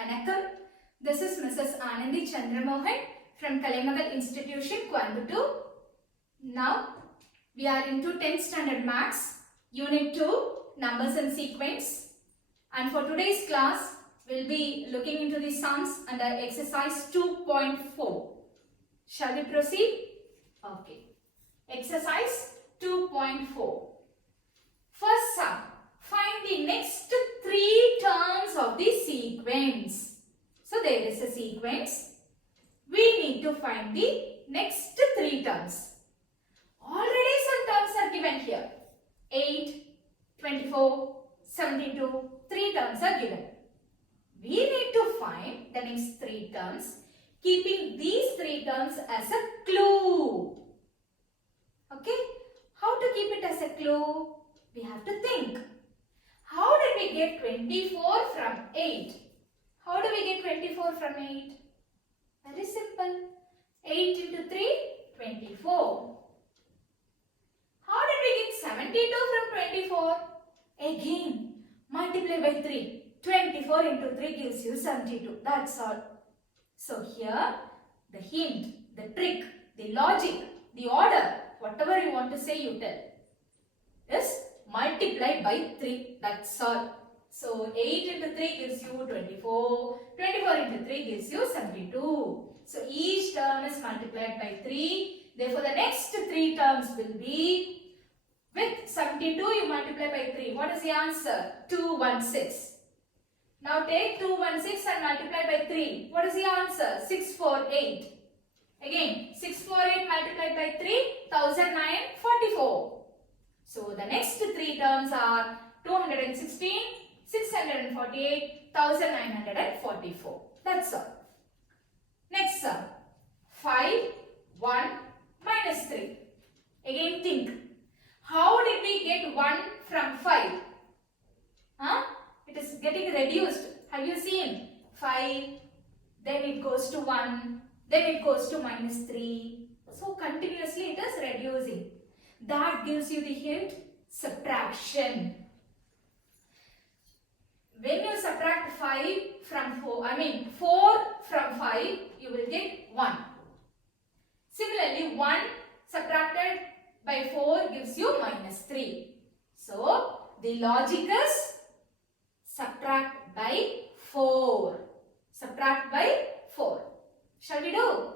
Vanakkam. This is Mrs. Anandi Chandramohan from Kalaimagal Institution, Coimbatore. Now, we are into 10th standard maths, unit 2, numbers and sequence. And for today's class, we'll be looking into the sums under exercise 2.4. Shall we proceed? Okay. Exercise 2.4. First sum. Find the next 3 terms of the sequence. So there is a sequence. We need to find the next 3 terms. Already some terms are given here. 8, 24, 72. 3 terms are given. We need to find the next 3 terms, keeping these 3 terms as a clue. Okay? How to keep it as a clue? We have to think. How did we get 24 from 8? How do we get 24 from 8? Very simple. 8 into 3, 24. How did we get 72 from 24? Again, multiply by 3. 24 into 3 gives you 72. That's all. So here, the hint, the trick, the logic, the order, whatever you want to say, you tell, is multiply by 3. That's all. So 8 into 3 gives you 24. 24 into 3 gives you 72. So each term is multiplied by 3. Therefore, the next 3 terms will be, with 72 you multiply by 3. What is the answer? 216. Now take 216 and multiply by 3. What is the answer? 648. Again, 648 multiplied by 3, 1944. So the next 3 terms are 216, 648, 1944. That's all. Next sum. 5, 1, minus 3. Again think. How did we get 1 from 5? Huh? It is getting reduced. Have you seen? 5, then it goes to 1, then it goes to minus 3. So continuously it is reducing. That gives you the hint, subtraction. When you subtract 5 from 4, 4 from 5, you will get 1. Similarly, 1 subtracted by 4 gives you minus 3. So, the logic is subtract by 4. Subtract by 4. Shall we do?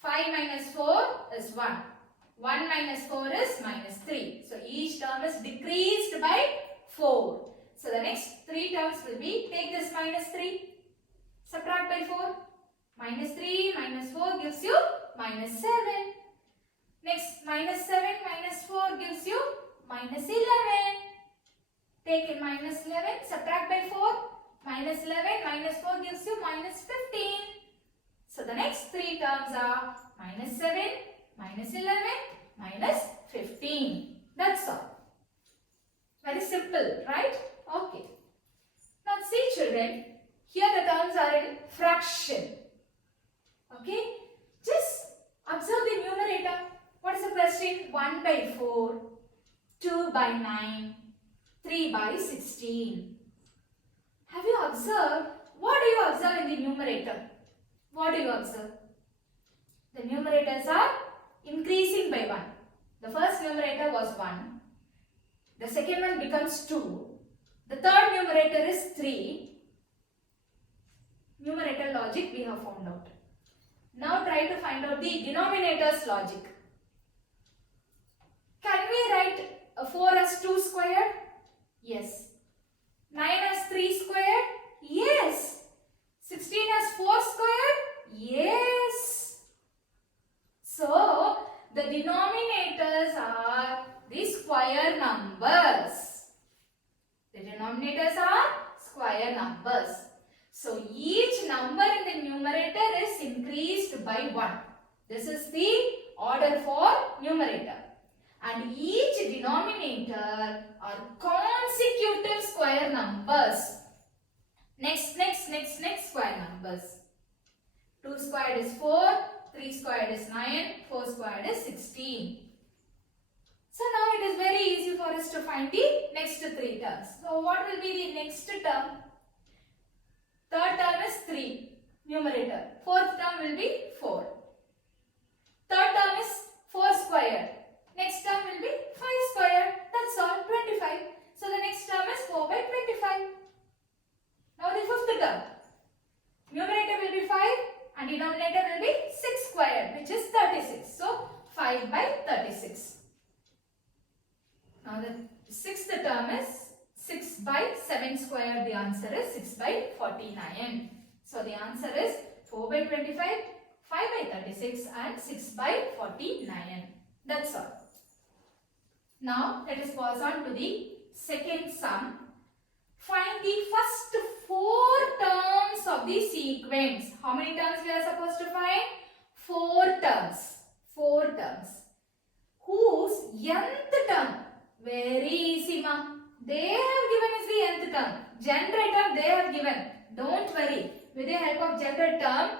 5 minus 4 is 1. 1 minus 4 is minus 3. So, each term is decreased by 4. So, the next 3 terms will be, take this minus 3, subtract by 4. Minus 3 minus 4 gives you minus 7. Next, minus 7 minus 4 gives you minus 11. Take in minus 11, subtract by 4. Minus 11 minus 4 gives you minus 15. So, the next 3 terms are minus 7, minus 11, minus 15. That's all. Very simple, right? Okay. Now see children, here the terms are in fraction. Okay. Just observe the numerator. What is the question? 1 by 4, 2 by 9, 3 by 16. Have you observed? What do you observe in the numerator? What do you observe? The numerators are increasing by 1. The first numerator was 1. The second one becomes 2. The third numerator is 3. Numerator logic we have found out. Now try to find out the denominator's logic. Can we write 4 as 2 squared? Yes. 9 as 3 squared? Yes. 16 as 4 squared? Yes. So, the denominators are the square numbers. The denominators are square numbers. So, each number in the numerator is increased by 1. This is the order for numerator. And each denominator are consecutive square numbers. Next square numbers. 2 squared is 4, 3 squared is 9, 4 squared is 16. So now it is very easy for us to find the next 3 terms. So what will be the next term? Third term numerator. Fourth term will be 4. Third term is 4 squared. Next term will be 5 squared. That's all, 25. So the next term is 4 by 25. Now the fifth term. Numerator will be 5 and denominator will be 6 squared, which is 36. So 5 by 36. Now the sixth term is 6 by 7 squared. The answer is 6 by 49. So the answer is 4 by 25, 5 by 36 and 6 by 49. That's all. Now let us pass on to the second sum. Find the first 4 terms of the sequence. How many terms we are supposed to find? 4 terms. 4 terms. Whose nth term? Very easy, ma. They have given us the nth term. Generator they have given. Don't worry. With the help of generator term,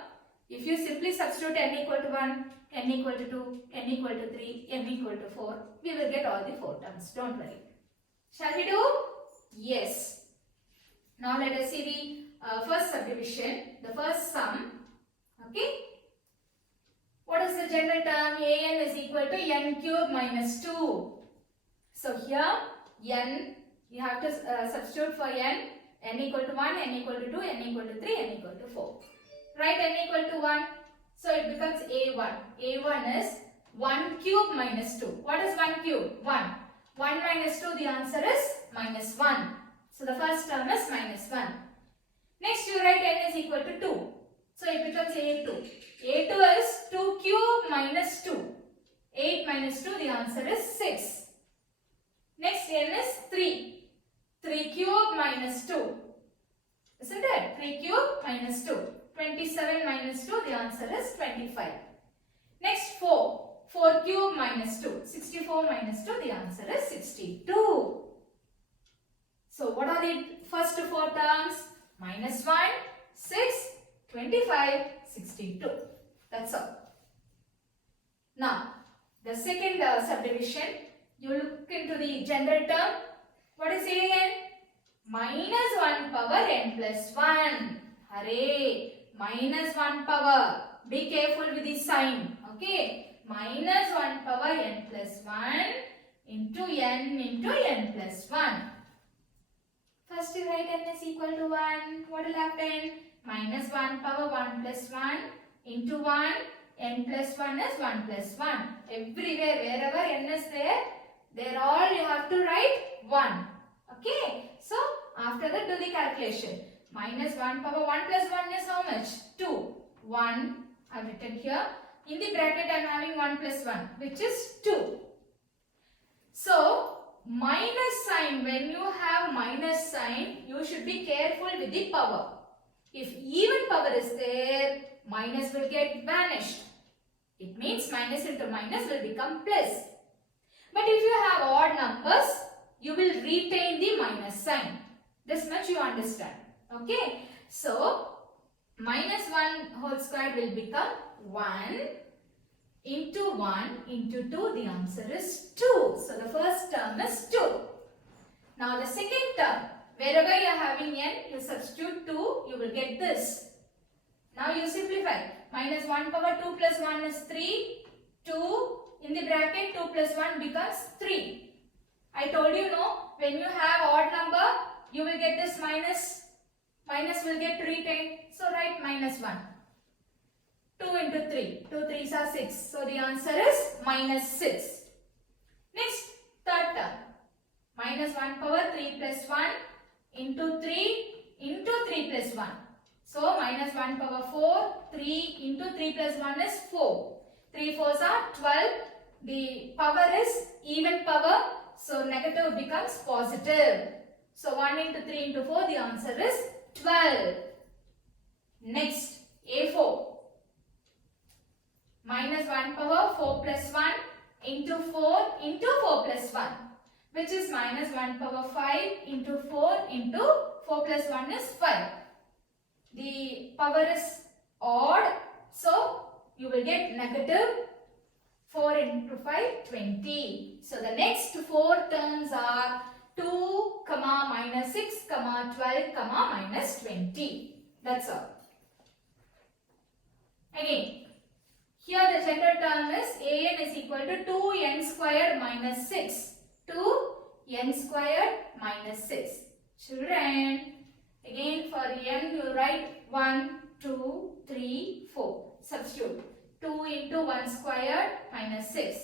if you simply substitute n equal to 1, n equal to 2, n equal to 3, n equal to 4, we will get all the 4 terms. Don't worry. Shall we do? Yes. Now let us see the first subdivision, the first sum. Okay. What is the general term? An is equal to n cube minus 2. So here n, you have to substitute for n equal to 1, n equal to 2, n equal to 3, n equal to 4. Write n equal to 1. So it becomes a1. a1 is 1 cube minus 2. What is 1 cube? 1. 1 minus 2, the answer is minus 1. So the first term is minus 1. Next you write n is equal to 2. So it becomes a2. a2 is 2 cube minus 2. 8 minus 2, the answer is 6. Next n is 3. 3 cube minus 2. Isn't it? 3 cube minus 2. 27 minus 2, the answer is 25. Next 4. 4 cube minus 2. 64 minus 2, the answer is 62. So what are the first 4 terms? Minus 1, 6, 25, 62. That's all. Now, the second subdivision, you look into the general term. What is an? Minus 1 power n plus 1. Hooray! Minus 1 power. Be careful with the sign. Okay. Minus 1 power n plus 1 into n plus 1. First you write n is equal to 1. What will happen? Minus 1 power 1 plus 1 into 1. N plus 1 is 1 plus 1. Everywhere, wherever n is there all you have to write 1. Okay. So, after that do the calculation. Minus 1 power 1 plus 1 is how much? 2. 1 I have written here. In the bracket I am having 1 plus 1, which is 2. So, minus sign, when you have minus sign, you should be careful with the power. If even power is there, minus will get vanished. It means minus into minus will become plus. But if you have odd numbers, you will retain the minus sign. This much you understand. Okay. So, minus 1 whole square will become 1 into 1 into 2. The answer is 2. So, the first term is 2. Now, the second term, wherever you are having n, you substitute 2, you will get this. Now, you simplify. Minus 1 power 2 plus 1 is 3. 2 in the bracket 2 plus 1 becomes 3. I told you no, when you have odd number, you will get this minus. Minus will get retained. So, write minus 1. 2 into 3. 2 3s are 6. So, the answer is minus 6. Next, third term. Minus 1 power 3 plus 1 into 3 into 3 plus 1. So, minus 1 power 4. 3 into 3 plus 1 is 4. 3 4s are 12. The power is even power. So, negative becomes positive. So, 1 into 3 into 4, the answer is 12. Next, A4. Minus 1 power 4 plus 1 into 4 into 4 plus 1. Which is minus 1 power 5 into 4 into 4 plus 1 is 5. The power is odd. So, you will get negative 4 into 5, 20. So, the next 4 terms are 2, minus 6, 12, minus 20. That's all. Again, here the general term is an is equal to 2n squared minus 6. 2n squared minus 6. Children, again for n you write 1, 2, 3, 4. Substitute. 2 into 1 squared minus 6.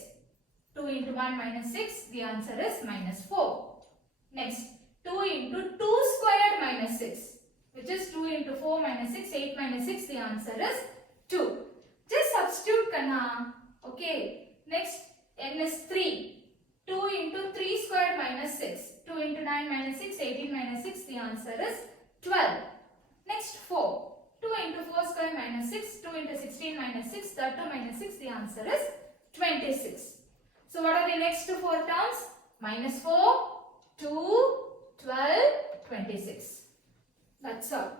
2 into 1 minus 6. The answer is minus 4. Next, 2 into 2 squared minus 6. Which is 2 into 4 minus 6. 8 minus 6. The answer is 2. Just substitute Kanna. Okay. Next, n is 3. 2 into 3 squared minus 6. 2 into 9 minus 6. 18 minus 6. The answer is 12. Next, 4. 2 into 4 squared minus 6. 2 into 16 minus 6. 32 minus 6. The answer is 26. So, what are the next 4 terms? Minus 4, 2, 12, 26. That's all.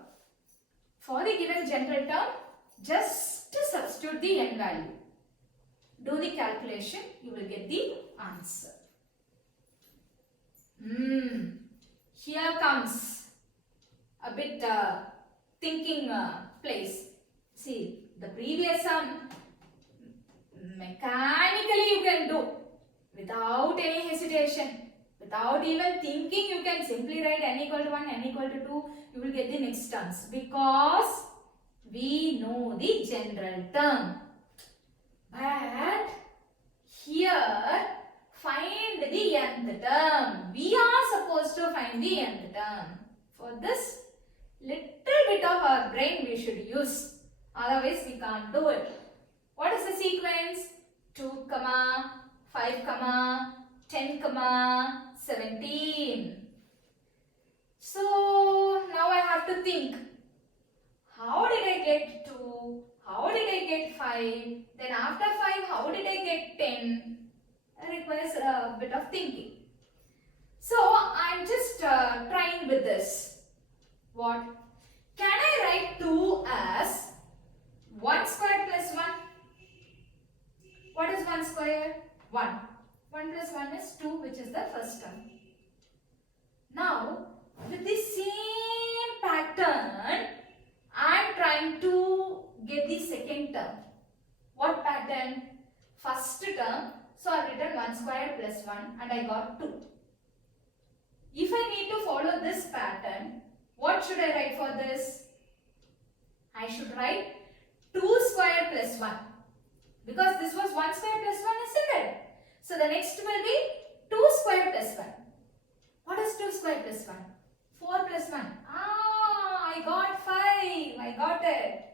For the given general term, just to substitute the n value. Do the calculation, you will get the answer. Here comes a bit thinking place. See, the previous sum mechanically you can do without any hesitation. Without even thinking, you can simply write n equal to 1, n equal to 2. You will get the next terms because we know the general term. But here, find the nth term. We are supposed to find the nth term. For this, little bit of our brain we should use. Otherwise, we can't do it. What is the sequence? 2, 5, 10, 17. So, now I have to think. How did I get 2? How did I get 5? Then after 5, how did I get 10? It requires a bit of thinking. So, I am just trying with this. What? Can I write 2 as 1 squared plus 1? What is 1 squared? 1. 1 plus 1 is 2, which is the first term. Now, with the same pattern, I am trying to get the second term. What pattern? First term. So, I have written 1 squared plus 1 and I got 2. If I need to follow this pattern, what should I write for this? I should write 2 squared plus 1. Because this was 1 squared plus 1, isn't it? So, the next will be 2 squared plus 1. What is 2 squared plus 1? 4 plus 1. I got 5. I got it.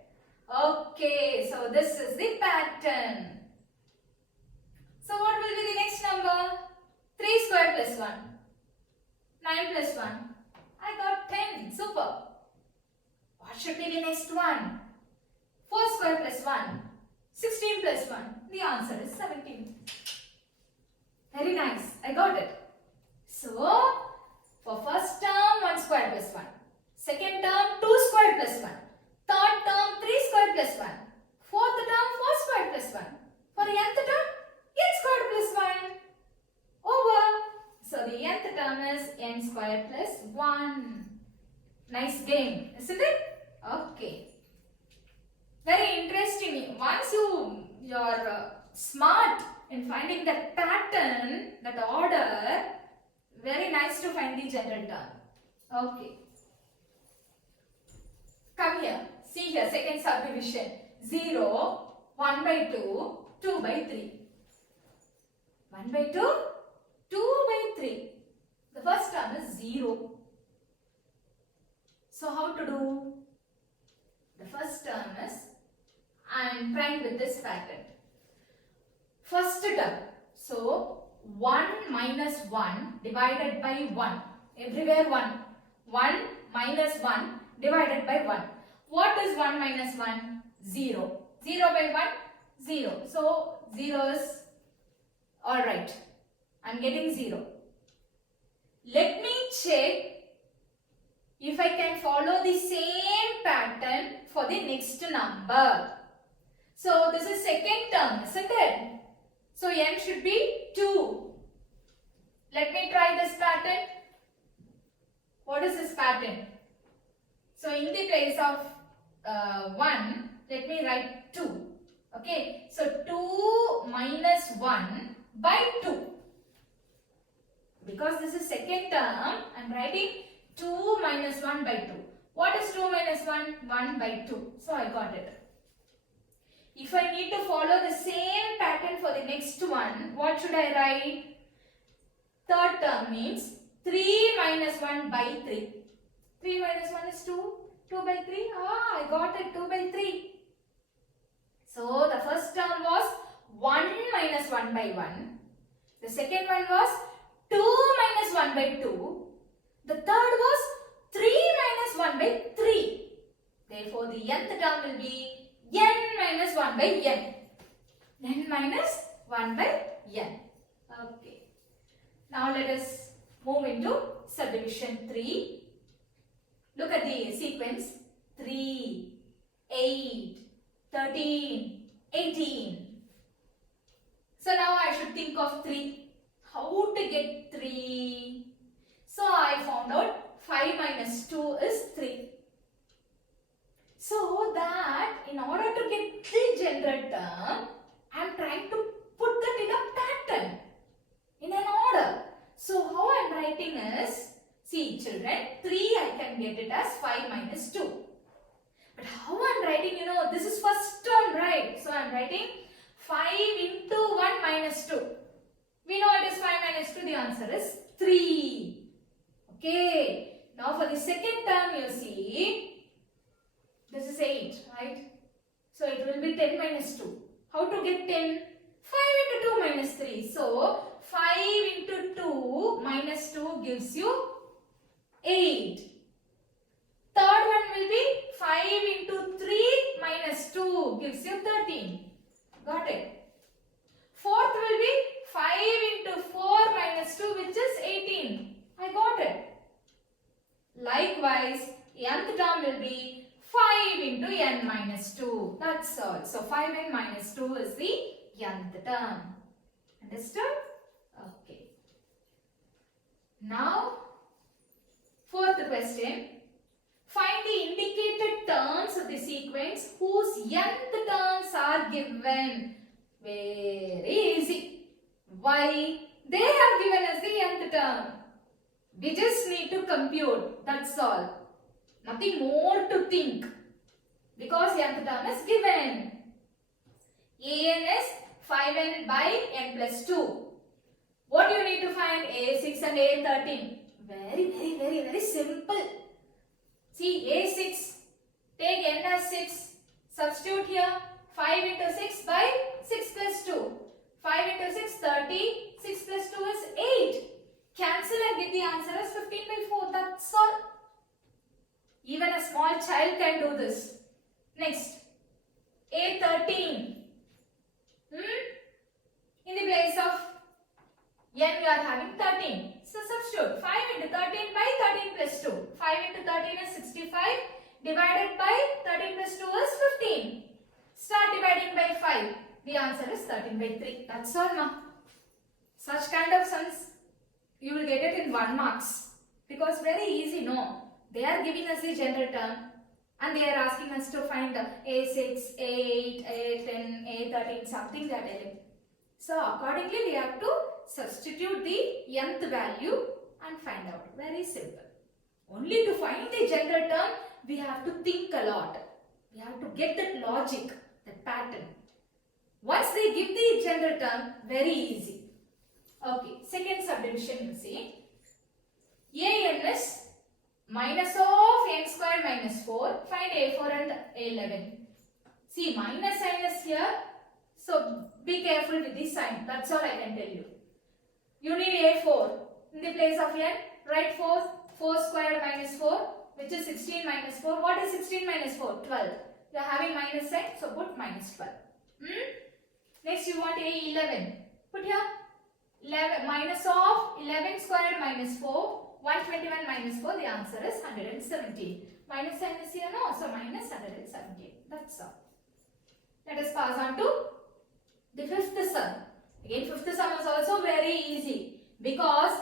Okay, so this is the pattern. So, what will be the next number? 3 squared plus 1. 9 plus 1. I got 10. Super. What should be the next one? 4 squared plus 1. 16 plus 1. The answer is 17. Very nice. I got it. So, for first term, 1 squared plus 1. Second term, 2 squared plus 1. Third term, 3 squared plus 1. Fourth term, 4 squared plus 1. For the nth term, n squared plus 1. Over. So, the nth term is n squared plus 1. Nice game, isn't it? Okay. Very interesting. Once you're smart in finding that pattern, that order, very nice to find the general term. Okay. Come here. See here, second subdivision. 0, 1 by 2, 2 by 3. 1 by 2, 2 by 3. The first term is 0. So how to do? The first term is, I am trying with this pattern. First term. So 1 minus 1 divided by 1. Everywhere 1. 1 minus 1 divided by 1. What is 1 minus 1? 0. 0 by 1? 0. So 0 is alright. I am getting 0. Let me check if I can follow the same pattern for the next number. So this is second term, isn't it? So n should be 2. Let me try this pattern. What is this pattern? So in the place of 1, let me write 2. Okay, so 2 minus 1 by 2. Because this is second term, I am writing 2 minus 1 by 2. What is 2 minus 1? 1 by 2. So I got it. If I need to follow the same pattern for the next one, what should I write? Third term means 3 minus 1 by 3. 3 minus 1 is 2. 2 by 3. I got it. 2 by 3. So the first term was 1 minus 1 by 1. The second one was 2 minus 1 by 2. The third was 3 minus 1 by 3. Therefore, the nth term will be n minus 1 by n. n minus 1 by n. Okay. Now let us move into subdivision 3. Look at the sequence. 3, 8, 13, 18. So now I should think of 3. How to get 3? So I found out 5 minus 2 is 3. So that in order to get the general term, I am trying to put that in a pattern, in an order. So how I am writing is, see children, 3 I can get it as 5 minus 2. But how I am writing, this is first term, right? So I am writing 5 into 1 minus 2. We know it is 5 minus 2, the answer is 3. Okay. Now for the second term, you see, this is 8, right? So it will be 10 minus 2. How to get 10? 5 into 2 minus 3. So 5 into 2 minus 2 gives you 8. Third one will be 5 into 3 minus 2 gives you 13. Got it? Fourth will be 5 into 4 minus 2 which is 18. I got it. Likewise, nth term will be 5 into n minus 2. That's all. So 5n minus 2 is the nth term. Understood? Okay. Now, fourth question. Find the indicated terms of the sequence whose nth terms are given. Very easy. Why? They have given us the nth term. We just need to compute. That's all. Nothing more to think. Because nth term is given. An is 5n by n plus 2. What do you need to find? A6 and A13. Very simple. See, A6. Take n as 6. Substitute here. 5 into 6 by 6 plus 2. 5 into 6, 30. 6 plus 2 is 8. Cancel and get the answer as 15 by 4. That's all. Even a small child can do this. Next. A13. In the place of n we are having 13. So substitute 5 into 13 by 13 plus 2. 5 into 13 is 65. Divided by 13 plus 2 is 15. Start dividing by 5. The answer is 13 by 3. That's all now. Such kind of sums you will get it in 1 marks. Because very easy, no. They are giving us the general term. And they are asking us to find A6, A8, A10, A13, something that is. So accordingly we have to substitute the nth value and find out. Very simple. Only to find the general term we have to think a lot. We have to get that logic, that pattern. Once they give the general term, very easy. Okay, second subdivision you see. An is minus of n square minus 4. Find A4 and A11. See, minus sign is here. So, be careful with this sign. That's all I can tell you. You need A4. In the place of n, write 4. 4 squared minus 4, which is 16 minus 4. What is 16 minus 4? 12. You are having minus sign, so put minus 12. Next, you want A11. Put here 11 minus of 11 squared minus 4. 121 minus 4, the answer is 117. Minus sign is here, no? So, minus 117. That's all. Let us pass on to the fifth sum. Again, fifth sum is also very easy because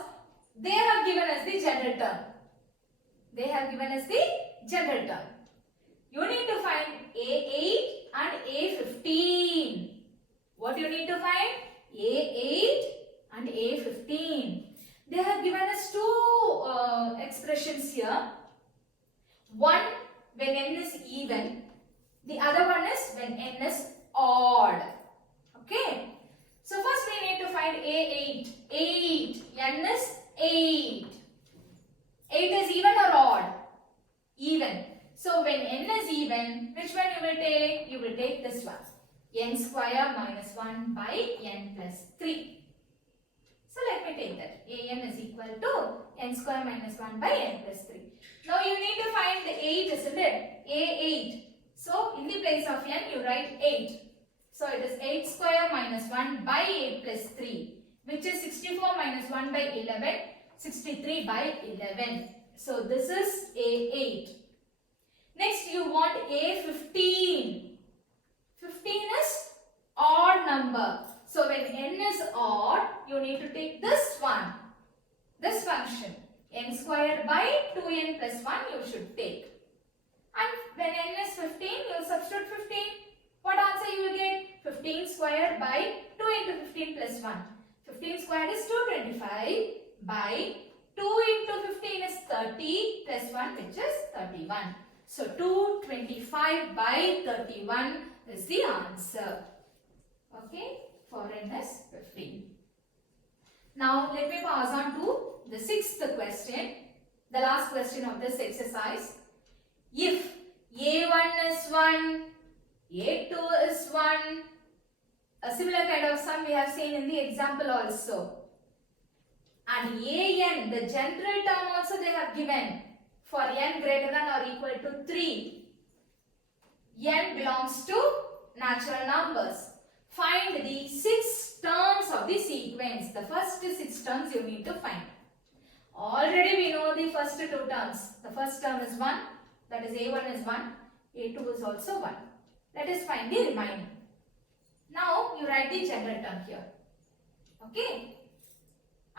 they have given us the general term. They have given us the general term. You need to find A8 and A15. What you need to find? A8 and A15. They have given us two expressions here. One when n is even. The other one is when n is odd. Okay. So first we need to find A8. 8. N is 8. 8 is even or odd? Even. So when n is even, which one you will take? You will take this one. N square minus 1 by n plus 3. So let me take that. An is equal to n square minus 1 by n plus 3. Now you need to find the 8, isn't it? A8. So in the place of n you write 8. So it is 8 square minus 1 by 8 plus 3, which is 64 minus 1 by 11, 63 by 11. So this is A8. Next you want A15. 15 is odd number. So when n is odd, you need to take this one, this function. N squared by 2n plus 1 you should take. And when n is 15, you substitute 15. What answer you will get? 15 squared by 2 into 15 plus 1. 15 squared is 225 by 2 into 15 is 30 plus 1, which is 31. So 225 by 31 is the answer. Okay, for n is 15. Now let me pass on to the sixth question, the last question of this exercise. If A1 is 1, A2 is 1, a similar kind of sum we have seen in the example also. And An, the general term also they have given for n greater than or equal to 3. N belongs to natural numbers. Find the 6 terms of the sequence. The first 6 terms you need to find. Already we know the first 2 terms. The first term is 1, that is A1 is 1, A2 is also 1. Let us find the remaining. Now you write the general term here. Okay.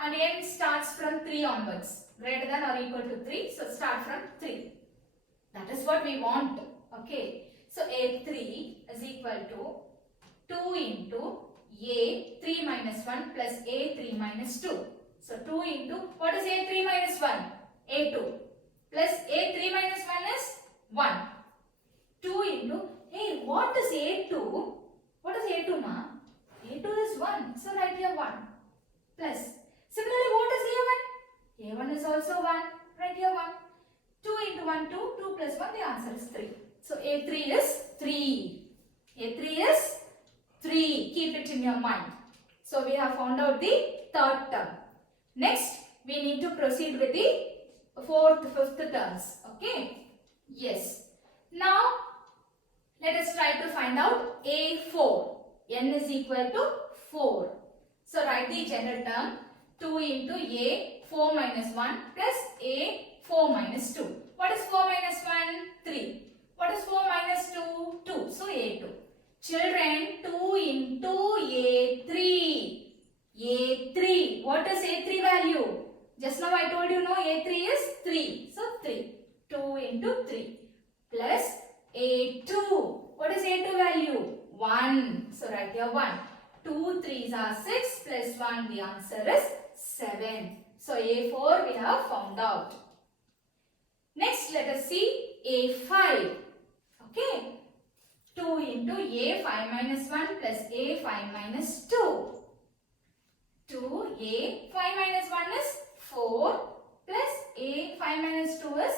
And n starts from 3 onwards. Greater than or equal to 3. So start from 3. That is what we want. Okay. So A3 is equal to 2 into A3 minus 1 plus A3 minus 2. So 2 into, what is A3 minus 1? A2. Plus A3 minus 1 is 1. 2 into, hey, what is A2? What is A2, ma? A2 is 1. So write here 1. Plus, similarly, what is A1? A1 is also 1. Write here 1. 2 into 1, 2. 2 plus 1, the answer is 3. So A3 is 3. A3 is 3. Keep it in your mind. So we have found out the third term. Next, we need to proceed with the fourth, fifth terms. Okay? Yes. Now, let us try to find out A4. N is equal to 4. So write the general term 2 into A4 minus 1 plus A4 minus 2. What is 4 minus 1? 3. What is 4 minus 2? 2. So A2. Children, 2 into A3. A3. What is A3 value? Just now I told you, no, A3 is 3. So 3. 2 into 3 plus A2. What is A2 value? 1. So write here 1. 2 3s are 6 plus 1. The answer is 7. So A4 we have found out. Next let us see A5. Okay. 2 into A5 minus 1 plus A5 minus 2. 2 A5 minus 1 is 4 plus A5 minus 2 is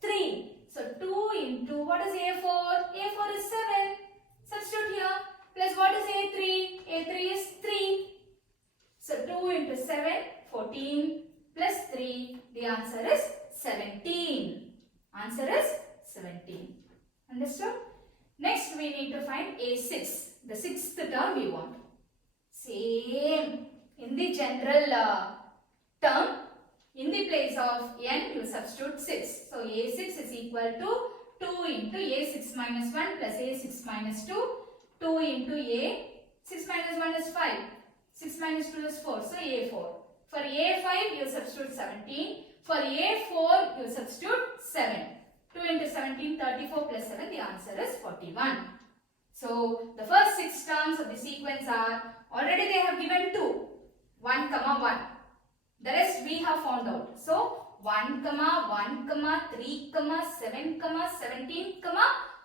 3. So 2 into, what is A4? A4 is 7. Substitute here. Plus what is A3? A3 is 3. So 2 into 7, 14 plus 3. The answer is 17. Answer is 17. Understood? Next we need to find A6. The sixth term we want. Same. In the general term, in the place of n, you substitute 6. So A6 is equal to 2 into A6 minus 1 plus A6 minus 2. 2 into A6 minus 1 is 5. 6 minus 2 is 4. So A4. For A5 you substitute 17. For A4 you substitute 7. 2 into 17, 34 plus 7, the answer is 41. So, the first 6 terms of the sequence are, already they have given 2, 1, 1. The rest we have found out. So, 1, 1, 3, 7, 17,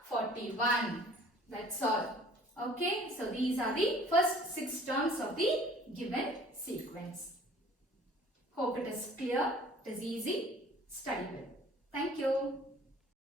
41. That's all. Okay, so these are the first 6 terms of the given sequence. Hope it is clear, it is easy, study well. Thank you.